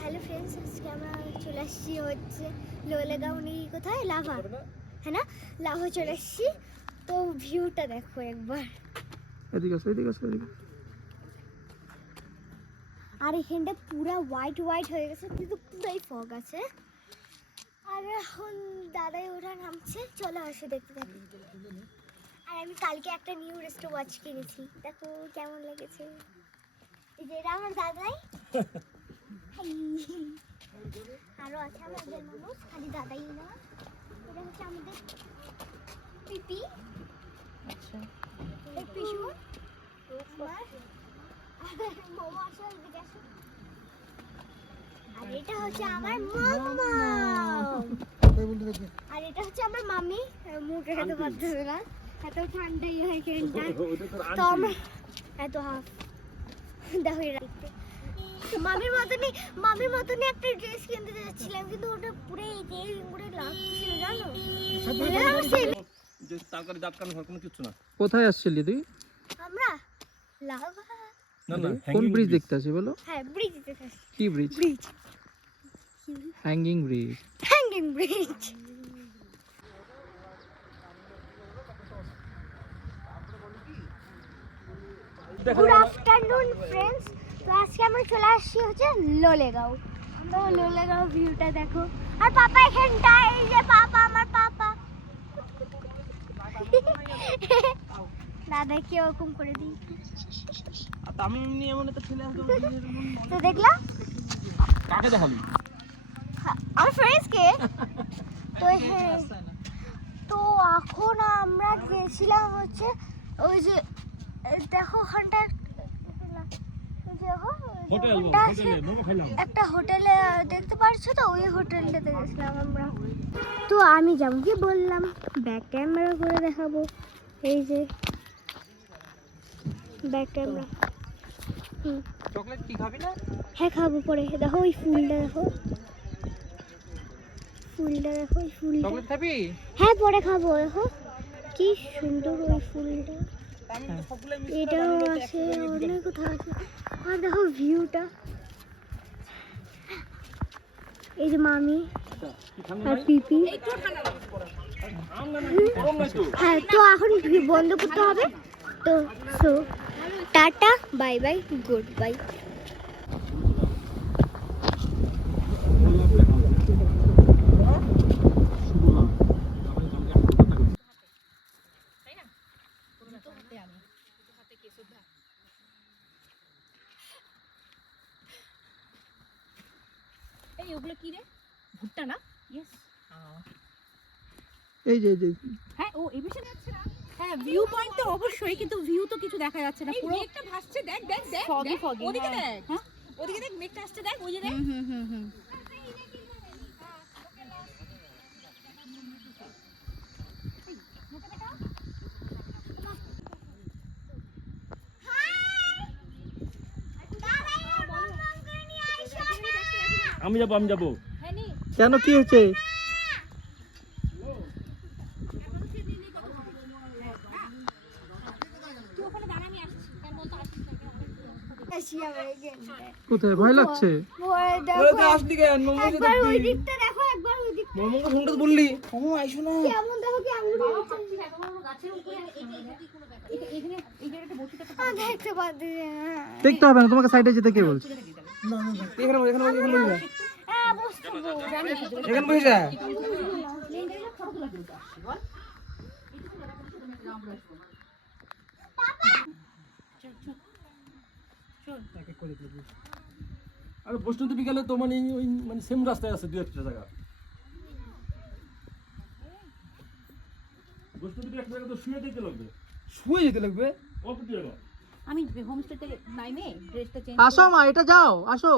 Hello friends, আজকে আমরা চলে আসছি হচ্ছে লোলেগাঁও নিয়ে কোথায় লাভা, হ্যাঁ না, লাভা চলে আসছি। তো ভিউটা দেখো একবার, এদিকে আসো, এদিকে আসো, এদিকে। আর এখানটা পুরা হোয়াইট হোয়াইট হয়ে গেছে, কিন্তু পুরাই ফগ আছে। আর এখন দাদাই ওরা নামছে, চলে আসে দেখতে থাকি। আর আমি কালকে একটা নিউ রেস্টো ওয়াচ কিনেছি, দেখো কেমন লেগেছে। এই যে এটা আমার দাদাই। আরো আছে আমাদের মানুষ, খালি দাদাই না। এটা হচ্ছে আমাদের পিপি, আচ্ছা এই পিসু আমার মামা আছে, এদিকে আসো। আর এটা হচ্ছে আমার মামা, আর এটা হচ্ছে আমার মামি। মুখে খেতে পারতেছে না, এত ঠান্ডাই হয় কেনটা। তো আমরা এত হাফ দেখো এটা দেখতে মামির মতনই একটা ড্রেস কিনতে যাচ্ছিলাম, কিন্তু ওটা পুরো পুরো লাগছিল জানো। যে তরকারি দাঁত কান ঘর কোনো কিছু না। কোথায় আসছিলি তুই? আমরা লাভা, না না, কোন ব্রিজ দেখতে আসি বলো? হ্যাঁ ব্রিজ দেখতে আসছি। কি bridge? Bridge, hanging bridge. Hanging bridge. Good afternoon friends, তো আজকে আমরা চলে আসছি হচ্ছে লোলেগাঁও। তো লোলেগাঁও ভিউটা দেখো। আর পাপা এখানটা, এই যে পাপা, আমার পাপা। দাদা কি ওরকম করে দিই। আমি এমনি এমন একটা ছেলে আসলে তো দেখলাম কাকে দেখালি? আমার ফ্রেন্ডসকে। তো হ্যাঁ, তো এখন আমরা গেছিলাম হচ্ছে ওই যে দেখো ওখানটা একটা হোটেলে দেখতে পাচ্ছ, তো ওই হোটেলটাতে গেছিলাম আমরা। তো আমি যেমন কি বললাম, ব্যাক ক্যামেরা করে দেখাবো। এই যে ব্যাক ক্যামেরা। চকলেট কি খাবি না? হ্যাঁ খাবো পরে। দেখো ওই ফুলটা, দেখো ফুলটা, দেখো ওই ফুলটা। চকলেট খাবি? হ্যাঁ পরে খাবো। দেখো কি সুন্দর ওই ফুলটা। এটাও আছে, অনেক কোথাও আছে। আর দেখো ভিউটা, এই যে মামি আর পিপি। হ্যাঁ, তো এখন বন্ধ করতে হবে। তো so tata, bye bye, good bye. এই ওগুলো কি রে? ভুট্টা না? ইয়েস। এই যে হ্যাঁ, ও এই বিষয়ে যাচ্ছে না। হ্যাঁ, ভিউ পয়েন্ট তো অবশ্যই, কিন্তু ভিউ তো কিছু দেখা যাচ্ছে না। পুরো মেঘটা ভাসছে, দেখ দেখ দেখ। Foggy foggy. ওদিকে দেখ। হ্যাঁ, ওদিকে দেখ, মেঘটা আসছে, দেখ ওই যে দেখ। হুম। আমি যাবো। কেন, কি হয়েছে? কোথায় ভয় লাগছে? একবার ওই দিকটা দেখো, একবার ওই দিকটা। মামাকে ফোনটা বললি ও আইসো না। কেমন দেখো, কেমন দেখতে পাচ্ছি। দেখতে হবে না, তোমাকে সাইডে যেতে কে বলছে? এখানে বসে যা। আরে বৈষ্ণব বিকালে তো মানে ওই মানে সেম রাস্তায় আছে, দুই একটা জায়গা। বৈষ্ণব একটা জায়গা তো শুয়ে যেতে লাগবে। অল্প জায়গা। আমি হোমস্টে থেকে নাইমে ড্রেসটা চেঞ্জ আসো মা, এটা যাও, আসো।